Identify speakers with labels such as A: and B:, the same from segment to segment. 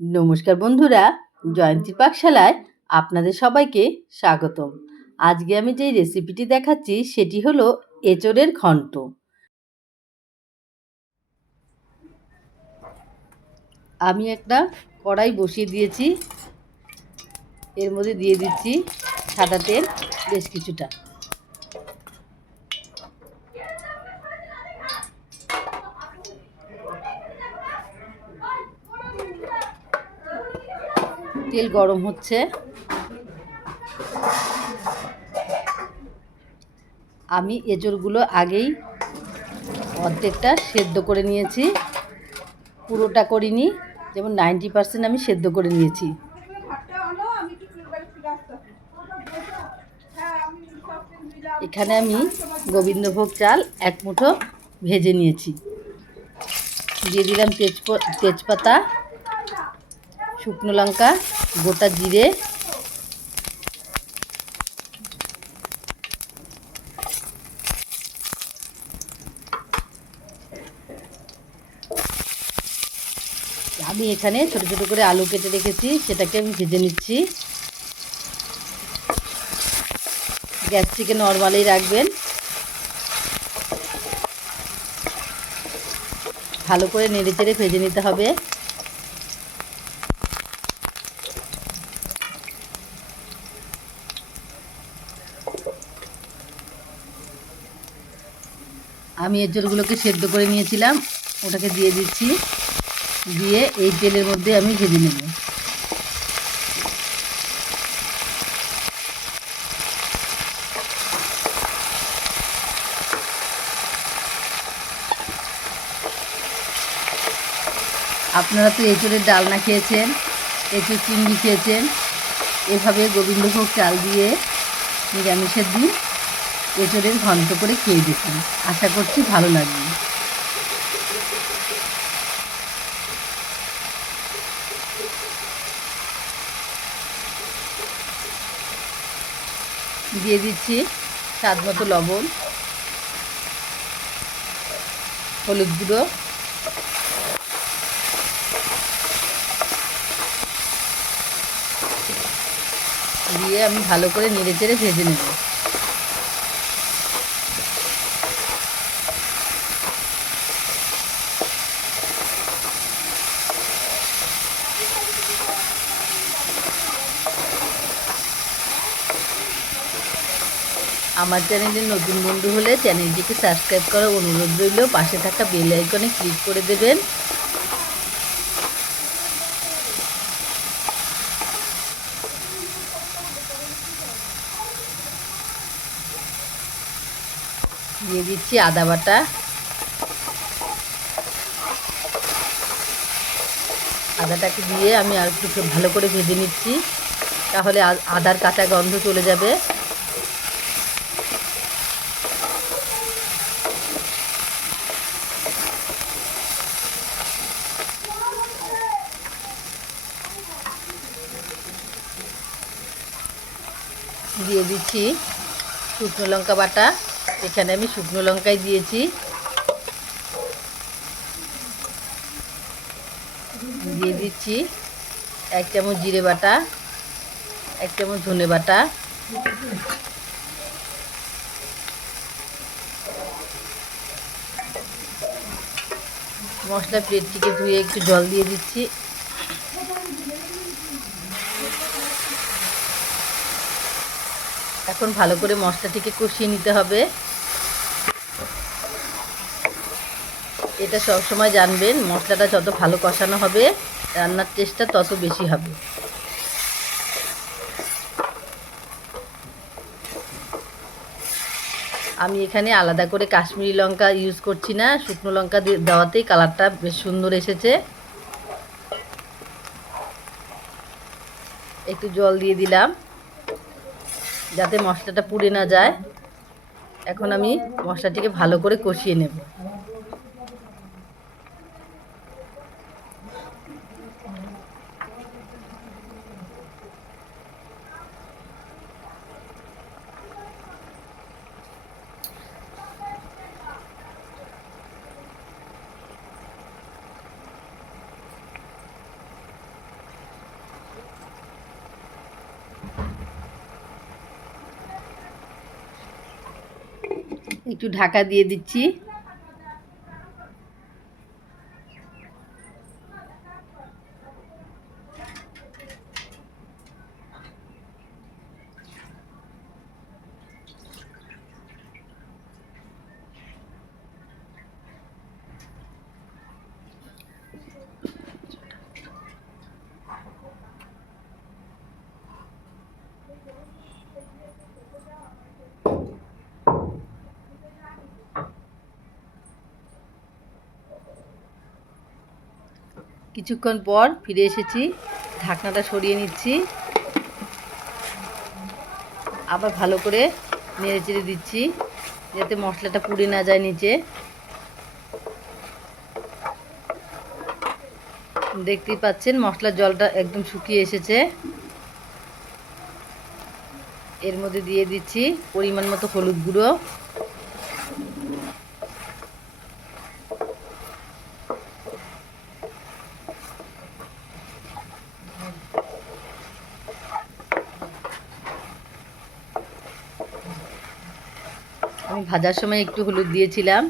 A: নমস্কার বন্ধুরা জয়ন্তী পাকশালায় আপনাদের সবাইকে স্বাগতম। আজকে আমি যে রেসিপিটি দেখাচ্ছি, সেটি হলো এঁচড়ের ঘন্ট। আমি একটা কড়াই বসিয়ে দিয়েছি। এর মধ্যে দিয়ে দিচ্ছি সাদা তেল, বেশ কিছুটা। তেল গরম হচ্ছে। আমি এঁচড়গুলো আগেই অর্ধেকটা সেদ্ধ করে নিয়েছি। পুরোটা করিনি, যেমন নাইনটি পার্সেন্ট আমি সেদ্ধ করে নিয়েছি। এখানে আমি গোবিন্দভোগ চাল এক মুঠো ভেজে নিয়েছি। দিয়ে দিলাম তেজপ, তেজপাতা। শুকনো লঙ্কা, গোটা জিরে। আমি এখানে ছোট ছোট করে আলু কেটে রেখেছি, সেটাকে আমি ভেজে নিচ্ছি। গ্যাসটিকে নর্মালি রাখবেন। ভালো করে নেড়ে চেড়ে ভেজে নিতে হবে। আমি এর এঁচড়গুলোকে সেদ্ধ করে নিয়েছিলাম, ওটাকে দিয়ে দিচ্ছি, দিয়ে এই তেলের মধ্যে আমি ভেজে নেব। আপনারা তো এঁচড়ের ডালনা খেয়েছেন, এঁচড় চিংড়ি খেয়েছেন, এভাবে গোবিন্দভোগ চাল দিয়ে নিরামিষের দিন এঁচড়ের ঘন্ট করে খেয়ে দেখুন। আশা করছি ভালো লাগবে। দিয়ে দিচ্ছি স্বাদ মতো লবণ, হলুদ গুঁড়ো। দিয়ে আমি ভালো করে নেড়ে চেড়ে ভেজে নেব। আমার চ্যানেলে নতুন বন্ধু হলে চ্যানেলটিকে সাবস্ক্রাইব করার অনুরোধ রইল। পাশে থাকা বেল আইকনে ক্লিক করে দেবেন। দিয়ে দিচ্ছি আদা বাটা। আদাটাকে দিয়ে আমি আর একটু ভালো করে ভেজে নিচ্ছি। তাহলে আদার কাঁচা গন্ধ চলে যাবে। দিয়ে দিচ্ছি শুকনো লঙ্কা বাটা। এখানে আমি শুকনো লঙ্কাই দিয়েছি। দিয়ে দিচ্ছি এক চামচ জিরে বাটা, এক চামচ ধনে বাটা। মশলা প্লেটটিকে ধুয়ে একটু জল দিয়ে দিচ্ছি। এখন ভালো করে মশলাটিকে কষিয়ে নিতে হবে। এটা সব সময় জানবেন, মশলাটা যত ভালো কষানো হবে, রান্নার টেস্টটা তত বেশি হবে। আমি এখানে আলাদা করে কাশ্মীরি লঙ্কা ইউজ করছি না, শুকনো লঙ্কা দেওয়াতেই কালারটা বেশ সুন্দর এসেছে। একটু জল দিয়ে দিলাম। যাতে মশলাটা পুড়ে না যায়। এখন আমি মশলাটিকে ভালো করে কষিয়ে নেব। একটু ঢাকা দিয়ে দিচ্ছি। কিছুক্ষণ পর ফিরে এসেছি, ঢাকনাটা সরিয়ে নিচ্ছি। আবার ভালো করে নেড়ে চেড়ে দিচ্ছি, যাতে মশলাটা পুড়ে না যায় নিচে। দেখতেই পাচ্ছেন, মশলার জলটা একদম শুকিয়ে এসেছে। এর মধ্যে দিয়ে দিচ্ছি পরিমাণ মতো হলুদ গুঁড়ো আমি ভাজার সময় একটু হলুদ দিয়েছিলাম।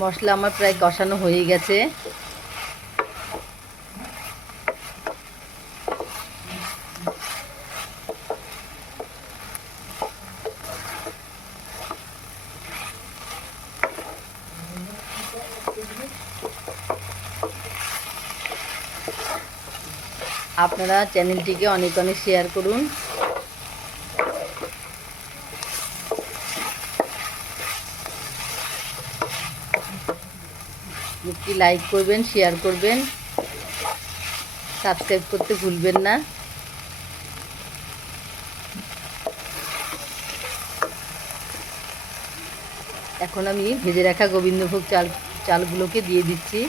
A: মশলা আমার প্রায় কষানো হয়ে গেছে। আপনারা চ্যানেলটিকে অনেক অনেক শেয়ার করুন। একটি লাইক করবেন শেয়ার করবেন। সাবস্ক্রাইব করতে ভুলবেন না। এখন আমি ভেজে রাখা গোবিন্দভোগ চাল চালগুলোকে দিয়ে দিচ্ছি।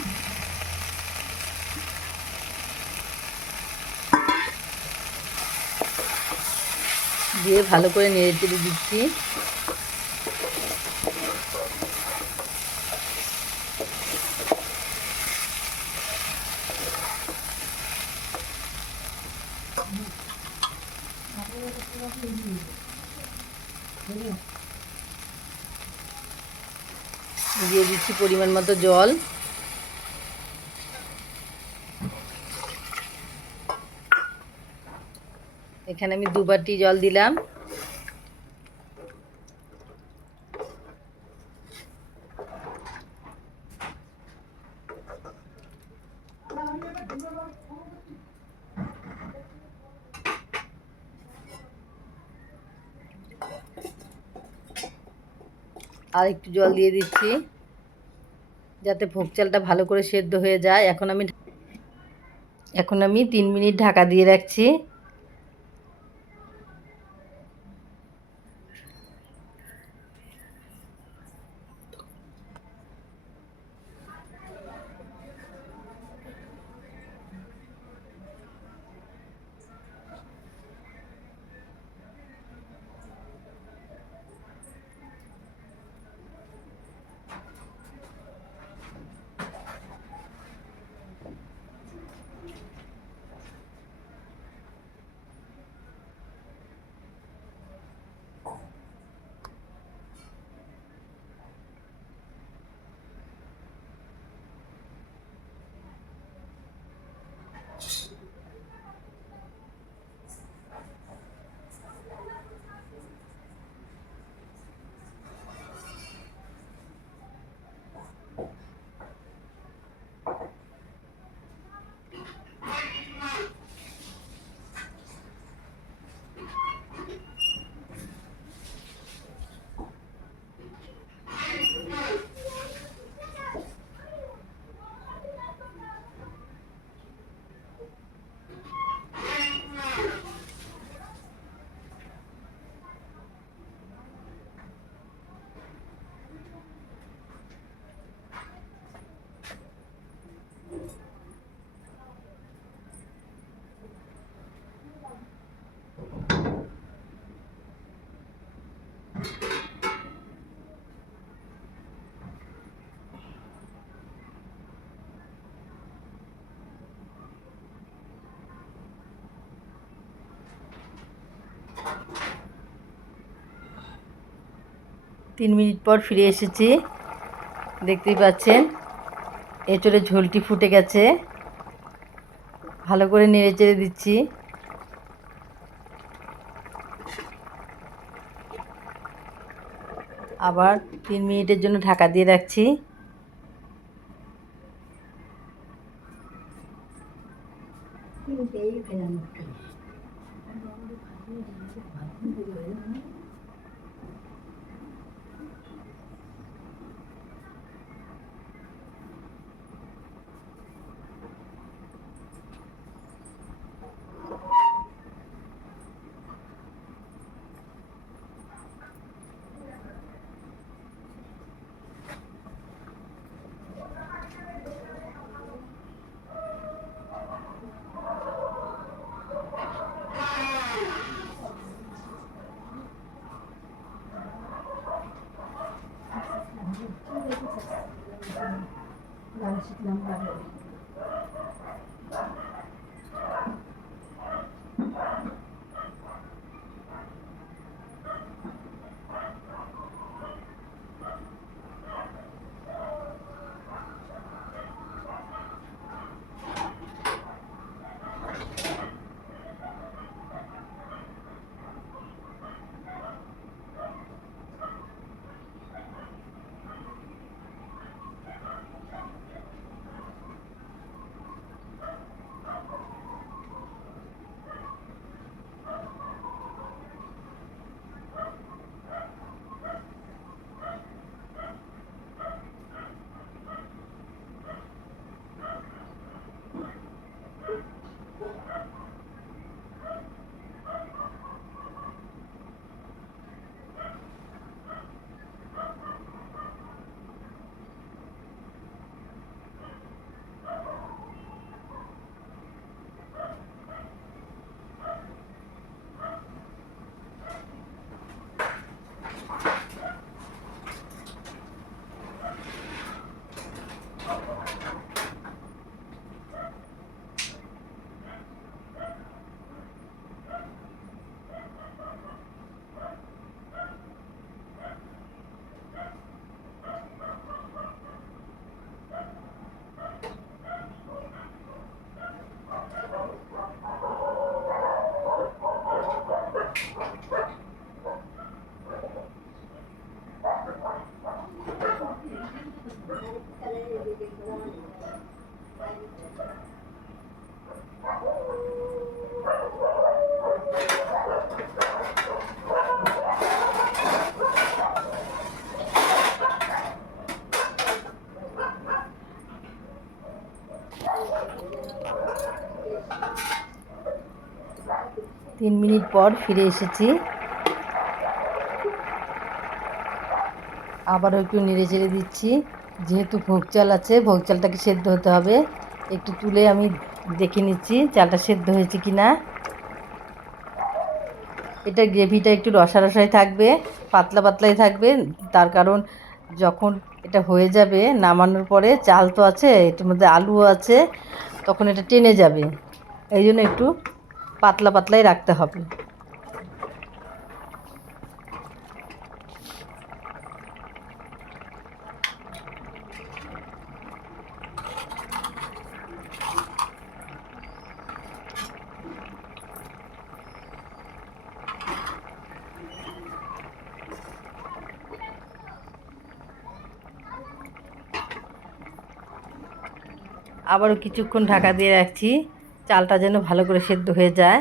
A: দিয়ে ভালো করে নেড়ে চেড়ে দিচ্ছি। দিয়ে দিচ্ছি পরিমাণ মতো জল। এখানে আমি দু বাটি জল দিলাম। আর একটু জল দিয়ে দিচ্ছি, যাতে ভোগ চালটা ভালো করে সেদ্ধ হয়ে যায়। এখন আমি এখন আমি তিন মিনিট ঢাকা দিয়ে রাখছি। তিন মিনিট পর ফিরে এসেছি। দেখতেই পাচ্ছেন, এঁচড়ে ঝোলটি ফুটে গেছে। ভালো করে নেড়ে চেড়ে দিচ্ছি। আবার তিন মিনিটের জন্য ঢাকা দিয়ে রাখছি। পর ফিরে এসেছি। আবারও একটু নেড়ে চেড়ে দিচ্ছি। যেহেতু ভোগ চাল আছে, ভোগ চালটাকে সেদ্ধ হতে হবে। একটু তুলে আমি দেখে নিচ্ছি চালটা সেদ্ধ হয়েছে কি না এটা গ্রেভিটা একটু রসা রসাই থাকবে, পাতলা পাতলাই থাকবে। তার কারণ যখন এটা হয়ে যাবে নামানোর পরে, চাল তো আছে, এটার মধ্যে আলুও আছে, তখন এটা টেনে যাবে। এই জন্য একটু পাতলা পাতলাই রাখতে হবে। আবারও কিছুক্ষণ ঢাকা দিয়ে রাখছি। চালটা যেন ভালো করে সেদ্ধ হয়ে যায়।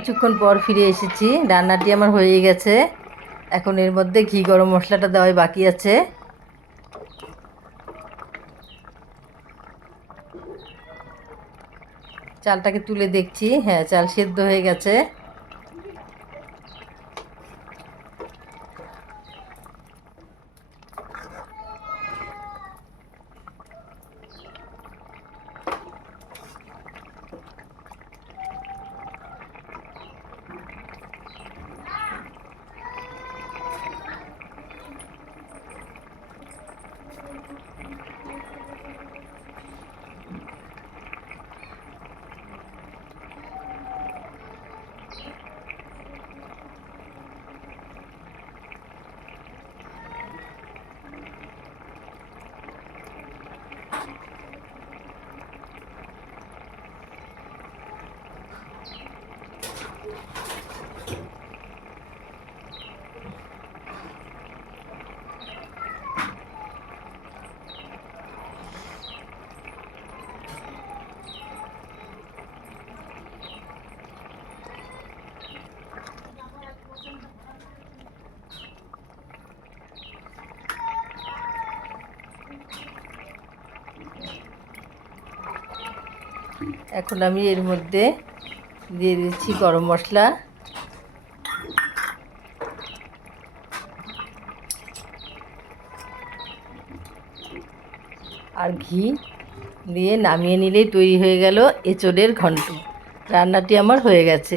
A: কিছুক্ষণ পর ফিরে এসেছি। রান্নাটি আমার হয়ে গেছে। এখন এর মধ্যে ঘি গরম মশলাটা দেওয়াই বাকি আছে। চালটাকে তুলে দেখছি। হ্যাঁ চাল সেদ্ধ হয়ে গেছে। এখন আমি এর মধ্যে দিয়ে দিচ্ছি গরম মশলা। আর ঘি দিয়ে নামিয়ে নিলেই তৈরি হয়ে গেল এঁচোড়ের ঘন্ট। রান্নাটি আমার হয়ে গেছে।